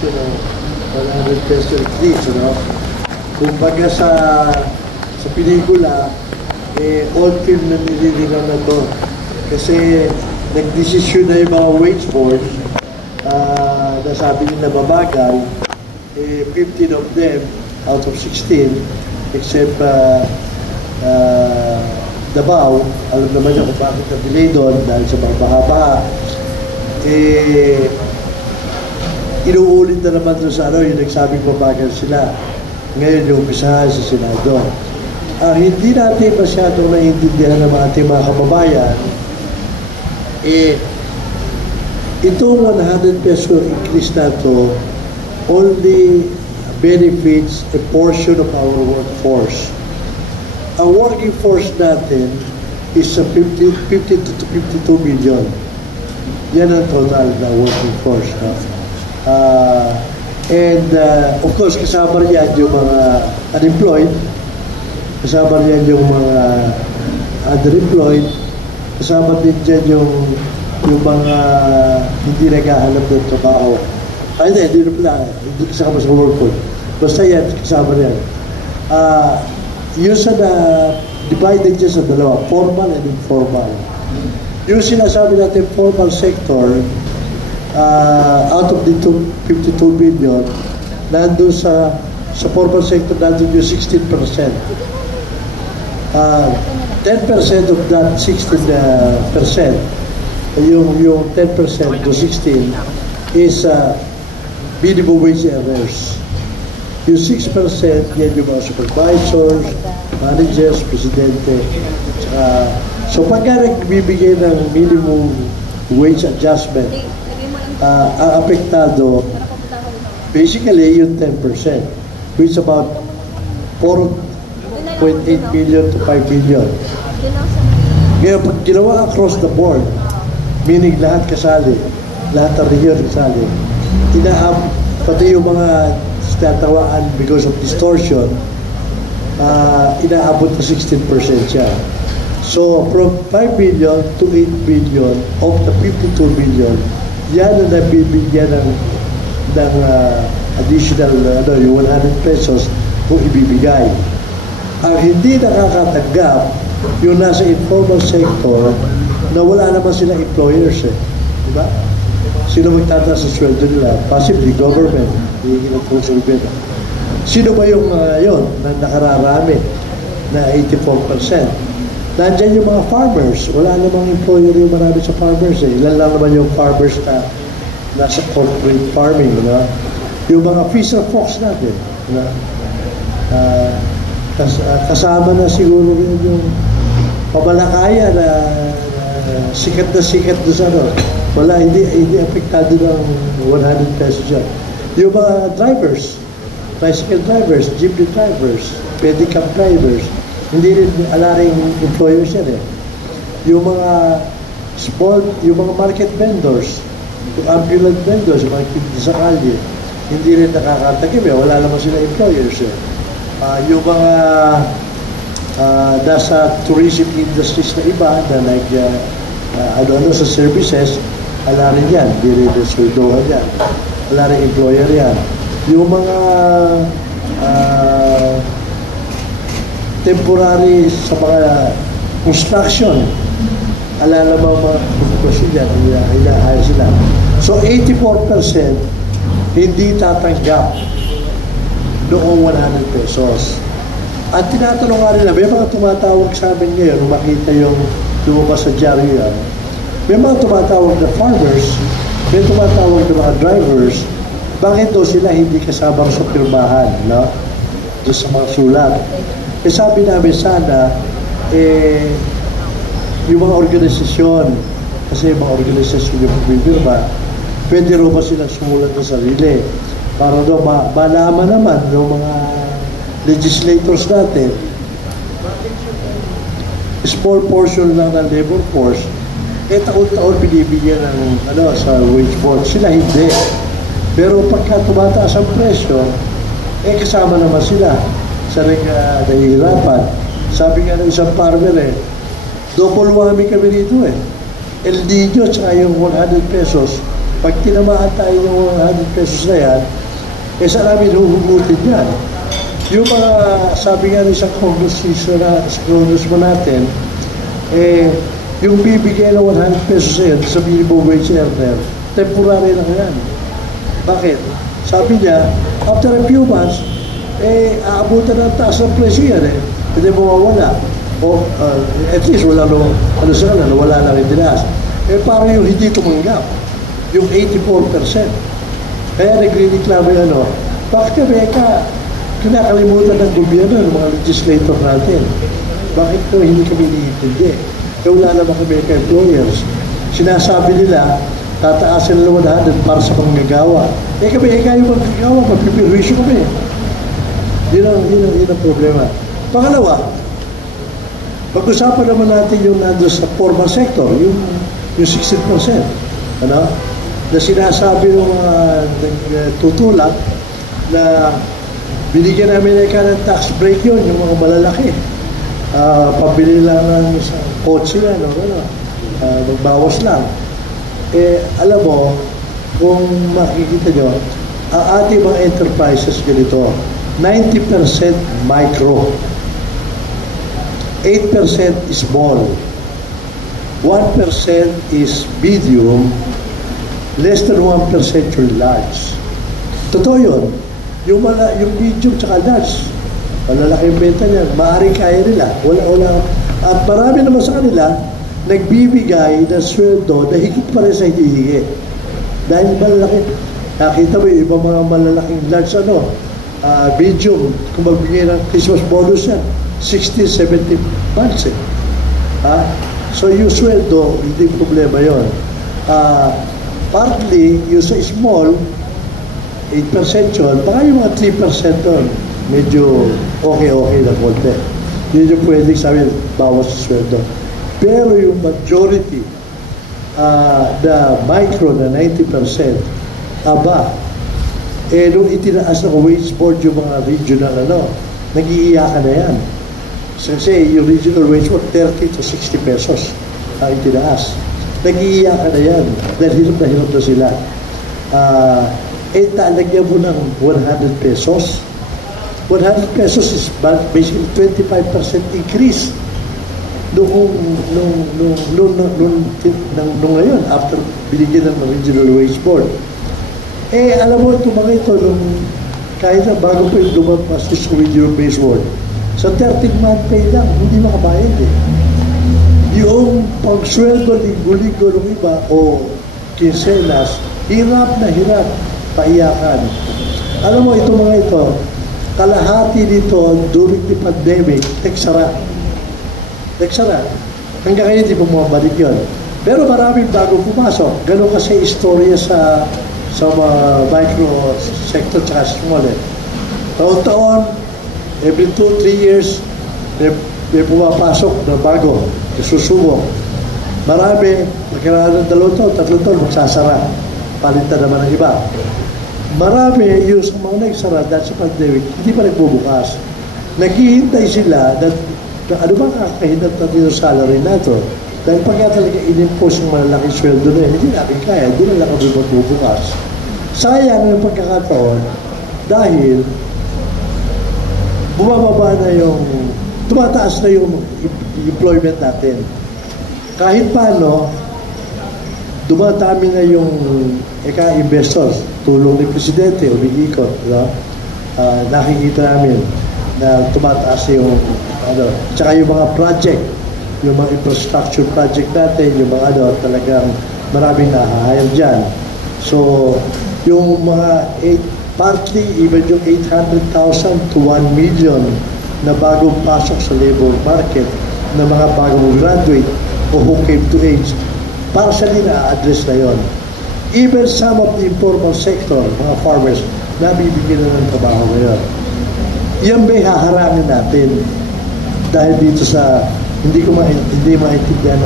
portion of 100 peso increase, no? Kumbaga sa pelikula, all film na nililigaw na to. Kasi nagdesisyon na yung mga wage board na sabi nila mabagal, 15 of them out of 16, except Davao, alam naman niya kung bakit na-delay doon dahil sa mga baha-baha, inuulit na naman doon sa yung nagsabing mabagal sila. Ngayon yung umpisahan sa Senado. Hindi natin masyadong naiintindihan ng ating mga kababayan, itong 100 peso increase na to only benefits a portion of our workforce. Ang working force natin is 50 to 52 million. Yan ang total na working force. No? Of course, kasama riyan yung mga unemployed, kasama riyan yung mga underemployed, kasama din dyan yung mga hindi naghahanap ng trabaho. Hindi kasama sa workforce. Basta yan, kasama riyan. Yung sa divided dyan sa dalawa, formal and informal. Yung sinasabi natin formal sector, out of the 52 billion, nandun sa formal sector, nandun yung 16%. 10% of that 16%, yung 10% to 16 is minimum wage earners. Yung 6%, yan yung mga supervisors, managers, presidente. So pagka nagbibigay ng minimum wage adjustment, ang apektado, basically yung 10%, which is about 4.8 million to 5 million. Ngayon, pag ginawa across the board, meaning lahat kasali, lahat ng region kasali, pati yung mga tatawaan because of distortion, inaabot na 16% siya. So, from 5 billion to 8 billion of the 52 billion, yan ang nabibigyan ng additional yung 100 pesos kung ibibigay. Ang hindi nakakatanggap, yung nasa informal sector, na wala naman silang employers Diba? Sino magtataas sa sweldo nila? Possibly government. Sino ba yung yun na nakararami na 84%? Nandyan yung mga farmers. Wala namang employer yung marami sa farmers Ilan lang naman yung farmers na nasa corporate farming. Yung mga fisher folks natin. Kasama na siguro yung pamalakaya na sikat doon sa wala, hindi apektado ng 100 pesos dyan. Yung mga drivers, tricycle drivers, jeepney drivers, pedicab drivers, hindi rin alaring employers yan Yung mga yung mga market vendors, yung ambulant vendors, yung mga sa kalye, hindi rin nakakatagim wala naman sila employers yung mga nasa tourism industries na iba na sa services, ala rin yan, hindi rin sweldohan yan, ala rin employer yan. Yung mga temporary sa mga construction, ala naman mga construction yan, hinaayos sila. So 84% hindi tatanggap noong 100 pesos. At tinatanong nga nila, may mga tumatawag sa amin ngayon, makita yung lumabas sa dyaryo yan, may mga tumatawag na farmers, may tumatawag na mga drivers, bakit daw sila hindi kasabang sa pirmahan, doon sa mga sulat. Sabi namin sana, yung mga organisasyon, kasi yung mga organisasyon yung pumipirma, pwede rin ba silang sumulat ng sarili para daw malaman naman ng mga legislators natin, small portion lang ng labor force, taon-taon binibigyan ng sa wage board. Sila hindi. Pero pagka tumataas ang presyo, kasama naman sila sa nahihirapan. Sabi nga ng isang farmer double whammy kami dito El Niño tsaka yung 100 pesos, Pag tinamaan tayo ng 100 pesos na yan, eh saan namin huhugutin yan? Yung mga, sabi nga rin sa congressman natin, eh, yung bibigay ng 100 pesos na yan sa minimum wage earner, temporary lang yan. Bakit? Sabi niya, after a few months, eh, aabutan ng taas ng presyo yan eh. Hindi mawawala. O, at least wala nung, ano sa kanila, wala na rin tinaas. Eh, parang yung hindi tumanggap. Yung 84%. Kaya nagre-reklamo yung ano, bakit kami kinakalimutan ng gobyerno, ng mga legislator natin? Bakit ko hindi kami iniintindi? Kaya wala naman kami ka-employers. Sinasabi nila, tataasin nila 100 para sa manggagawa. Eh kami, kayo manggagawa, magpipirwisyo kami. Yun ang problema. Pangalawa, pag-usapan naman natin yung nandun sa formal sector, yung 16%. Ano? Na sinasabi ng tutulak na binigyan namin ng tax break yun, yung mga malalaki. Pabili lang ng kotse yan, magbawas lang. Eh, alam mo, kung makikita nyo, ang ating mga enterprises ganito, 90% micro, 8% small, 1% is medium, less than 1% yung large. Totoo yun. Yung medium tsaka large, malalaking benta niyan, maaaring kaya nila. Wala. At marami naman sa kanila, nagbibigay ng sweldo na higit pa rin sa hinihingi. Dahil malalaki. Nakita mo yung ibang mga malalaking large, medium, kung magbigay ng Christmas bonus yan, 60, 70 months eh. So yung sweldo, hindi problema yun. Partly, yung sa small, 8% yun, baka yung mga 3% doon, medyo okay na konti. Yun yung pwedeng sabihin, bawas sa sweldo. Pero yung majority, the micro na 90%, nung itinaas ng wage board yung mga regional, nag-iiyakan na yan. Kasi yung regional wage board, 30 to 60 pesos ang itinaas. Nag-iiyakan na yan dahil hirap na sila. Talagyan mo ng 100 pesos. 100 pesos is basically 25% increase nung ngayon, after binigyan ng regional wage board. Eh, alam mo, ito mga ito, kahit na bago pa yung dumapas sa regional wage board, sa 13-month pay lang, hindi makabayad eh. Yung pagsweldo, linggo-linggo ng iba, o quincenas, hirap na hirap, paiyakan. Alam mo, ito mga ito, kalahati nito during the pandemic, nagsara. Hanggang ngayon, hindi pa bumabalik yun. Pero maraming bagong pumasok. Ganun kasi istorya sa mga micro sector tsaka small eh. Taon-taon, every 2-3 years, may pumapasok na bago, susubok. Marami, magkaraan ng 2 taon, 3 taon, magsasara. Palitan naman ng iba. Marami yung sa mga nagsara dahil sa pandemic, hindi pa nagbubukas. Naghihintay sila na ano ba kakahinat natin yung salary nato? Dahil pagka talaga in-impose yung malalaking sweldo na yun, hindi natin kaya, hindi na lang kami magbubukas. Sayang yung pagkakataon dahil bumababa na tumataas na yung employment natin. Kahit paano, dumadami na yung investors, tulong ni Presidente, umikikot, nakikita namin na tumataas yung tsaka yung mga project, yung mga infrastructure project natin, yung mga talagang maraming na-hire dyan. So, yung mga partly, even yung 800,000 to 1 million na bagong pasok sa labor market, na mga bagong graduate o who came to age, partially na-address na yon. Even some of the informal sector, mga farmers, nabibigyan na ng trabaho ngayon. Yan ba'y haharangin natin dahil dito sa hindi maintindihan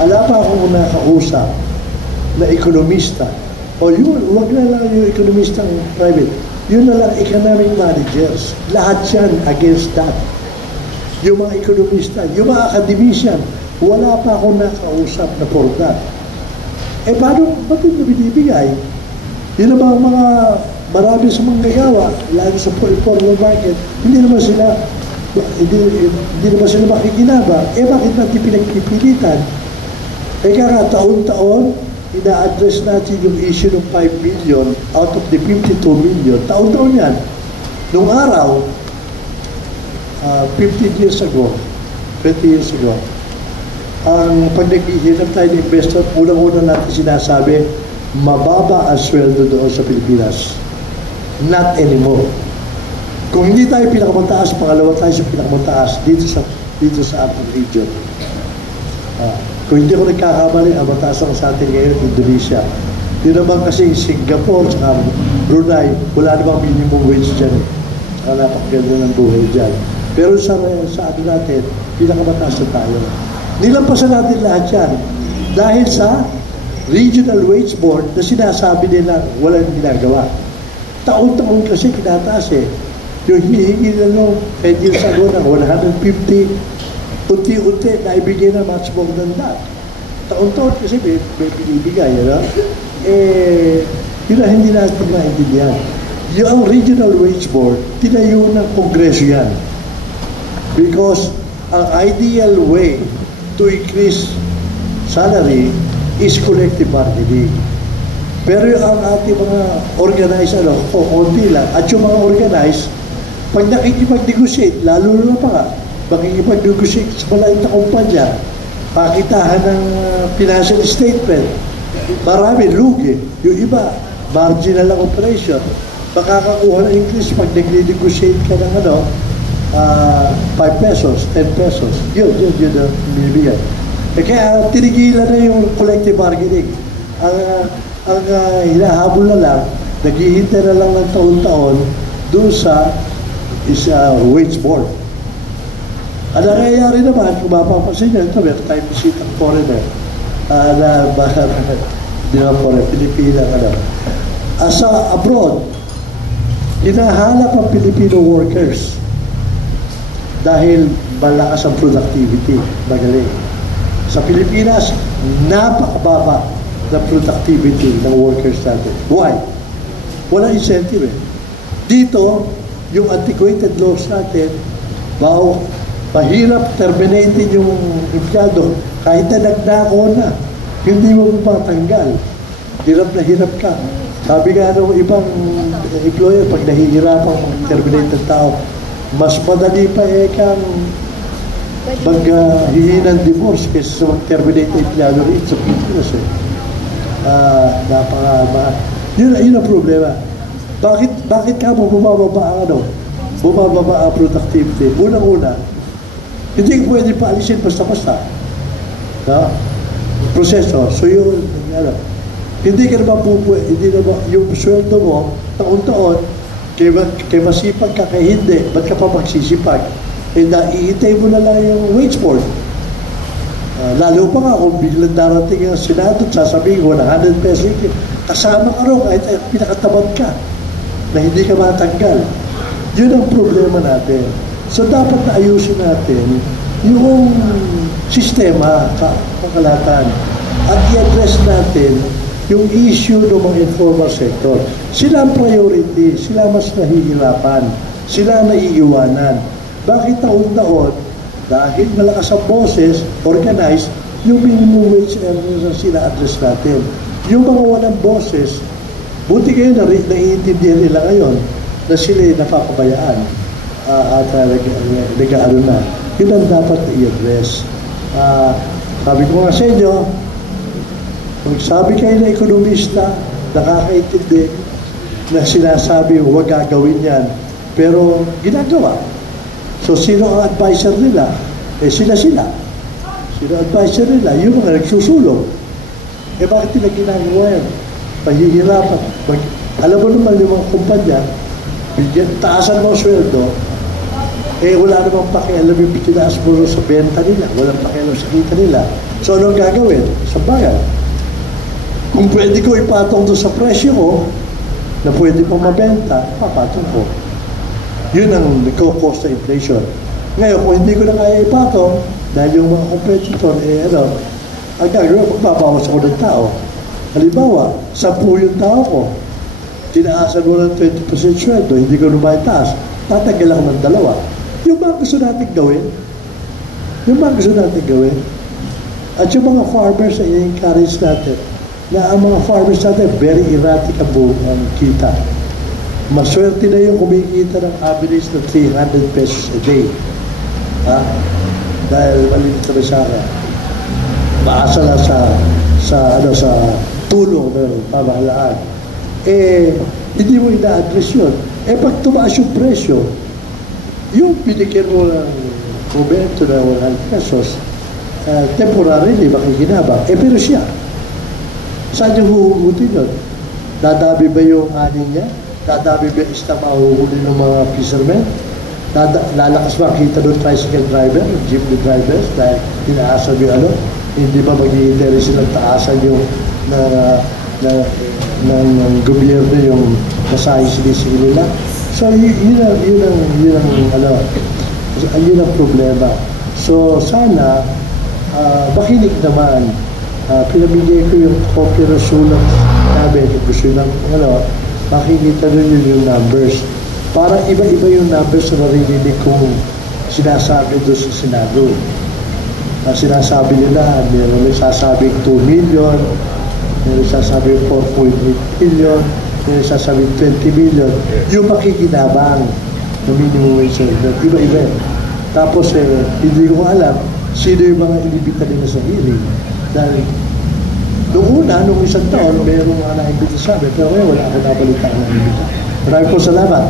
Ala pa akong nakausap na ekonomista o wag na lang yung ekonomistang private, yun na lang economic managers, lahat yan against that. Yung mga ekonomista, yung mga academician, wala pa akong nakausap na for that. Eh, ba't hindi binibigay? Yun naman ang mga marami sa manggagawa, lalo sa informal market, hindi naman sila makikinaba. Eh, bakit natin pinagpipilitan? Eh, kaya taon-taon, ina-address natin yung issue ng 5 million out of the 52 million. Taon-taon yan. Nung araw, 15 years ago, 20 years ago, ang pag naghihinap tayo ng investor, unang-una natin sinasabi, mababa ang sweldo doon sa Pilipinas. Not anymore. Kung hindi tayo pinakamataas, pangalawa tayo sa pinakamataas dito sa ating region. Kung hindi ko nagkakamali, ang mataas ang sa atin ngayon, Indonesia. Yun naman kasi Singapore, Brunei, wala namang minimum wage dyan. Napakaganda ng buhay dyan. Pero sa atin natin, pinakamataas na tayo. Nilampasan natin lahat yan. Dahil sa Regional Wage Board na sinasabi nila walang ginagawa. Taon-taon kasi kinataas eh. Yung hinihingi na nung 10 years ago na 150, unti-unti na ibigay na much more than that. Taon-taon kasi may binibigay, ano? Eh, yun na hindi natin maintindihan. Yung Regional Wage Board, tinayo ng Kongreso yan. Because ang ideal way to increase salary is collective bargaining. Pero ang ating mga organized, konti lang, at yung mga organized, pag nakikipag-negotiate, lalo na pa nga, makikipag-negotiate sa malaking na kumpanya, pakitahan ng financial statement, marami, lugi. Yung iba, marginal lang operation, makakakuha ng increase pag nag-negotiate ka ng 5 pesos, 10 pesos. Yun ang binibigay. Eh, kaya tinigilan na yung collective bargaining. Ang hinahabol na lang, naghihintay na lang ng taon-taon doon sa wage board. Ang nangyayari naman, kung mapapansin nyo, ito, meron tayong bisitang foreigner na baka di naman foreigner, Pilipina, Asa abroad, hinahanap ang Filipino workers dahil malakas ang productivity, magaling. Sa Pilipinas, napakababa na productivity ng workers natin. Why? Walang incentive eh. Dito, yung antiquated laws natin, mahirap terminatin yung empleyado kahit na nagnakaw na. Hindi mo matanggal. Hirap na hirap ka. Sabi nga ng ibang employer, pag nahihirapan terminate ng tao, mas madali pa kang maghihingi ng divorce kaysa sa mag-terminate ang empleyado rin sa Pilipinas eh. Yun ang problema. Bakit ka mo bumababa ang productivity? Unang-una, hindi ko pwede paalisin basta-basta. Proseso. So yun, hindi ka naman yung sweldo mo, taon-taon, kay masipag ka, kay hindi, ba't ka pa magsisipag? Eh, iitay mo na lang yung wage board. Lalo pa nga, kung biglang darating ang Senado, sasabihin ko, 100 pesos, kasama ka rin, kahit pinakatabad ka, na hindi ka matanggal. Yun ang problema natin. So, dapat na ayusin natin yung sistema, kakalatan, at i-address natin yung issue ng mga informal sector. Sila ang priority, sila mas nahihirapan, sila naiiwanan. Bakit taon-taon? Dahil malakas ang boses, organized, yung minimum wage earners na sila address natin. Yung mga walang boses, buti kayo naiintindihan nila ngayon na sila napapabayaan at nag-aano na. Yun ang dapat na i-address. Sabi ko nga sa inyo, magsabi kayo na ekonomista, nakakaintindi na sinasabi huwag gagawin yan, pero ginagawa. So, sino ang advisor nila? Eh, sila. Sino ang advisor nila? Yung mga nagsusulong. Eh, bakit nila ginagawa yan? Pahihirapan. Alam mo naman yung mga kumpanya, taasan mo sweldo, eh, wala namang pakialam yung tinaas mo sa benta nila. Walang pakialam sa kita nila. So, anong gagawin? Sa bayan. Kung pwede ko ipatong doon sa presyo ko, na pwede pang mabenta, papatong ko. Yun ang nagko-cause sa inflation. Ngayon, kung hindi ko na kaya ipatong, dahil yung mga competitor, ang gagawin, magbabawas ako ng tao. Halimbawa, 10 yung tao ko, tinaasan mo ng 20% sweldo, hindi ko naman taas, tatanggal ako ng 2. Yung mga gusto natin gawin, at yung mga farmers na i-encourage natin, na ang mga farmers natin, very erratic ang kita. Maswerte na yung kumikita ng average na 300 pesos a day. Ha? Dahil maliit na masyaka. Maasa na sa tulong ng pamahalaan. Hindi mo ina-address yun. Pag tumaas yung presyo, yung binigyan mo ng komento na 100 pesos, temporarily makikinabang. Pero siya, saan yung huhugutin yun? Dadami ba yung anin niya? Dadami ba yung isang mahuhuli ng mga fishermen? Lalakas ba kita doon tricycle driver, jeepney drivers, dahil tinaasan yung hindi ba mag-i-interest silang taasan yung ng gobyerno yung masahe sinisili nila? So, yun ang problema. So, sana, makinig naman. Pinamigay ko yung copy ng sulat namin. Gusto nang, makikita rin yung numbers. Para iba-iba yung numbers na maririnig kong sinasabi doon sa Senado. Sinasabi nila, may sasabing 2 million, may sasabing 4.8 million, may sasabing 20 million. Yung makikinabang na minimum wage, iba-iba. Tapos, hindi ko alam sino yung mga inibita nila sa hearing. Dahil noong isang taon, mayroong mga naimbita sa amin, pero ngayon wala akong nabalitaan na inibita. Maraming po salamat.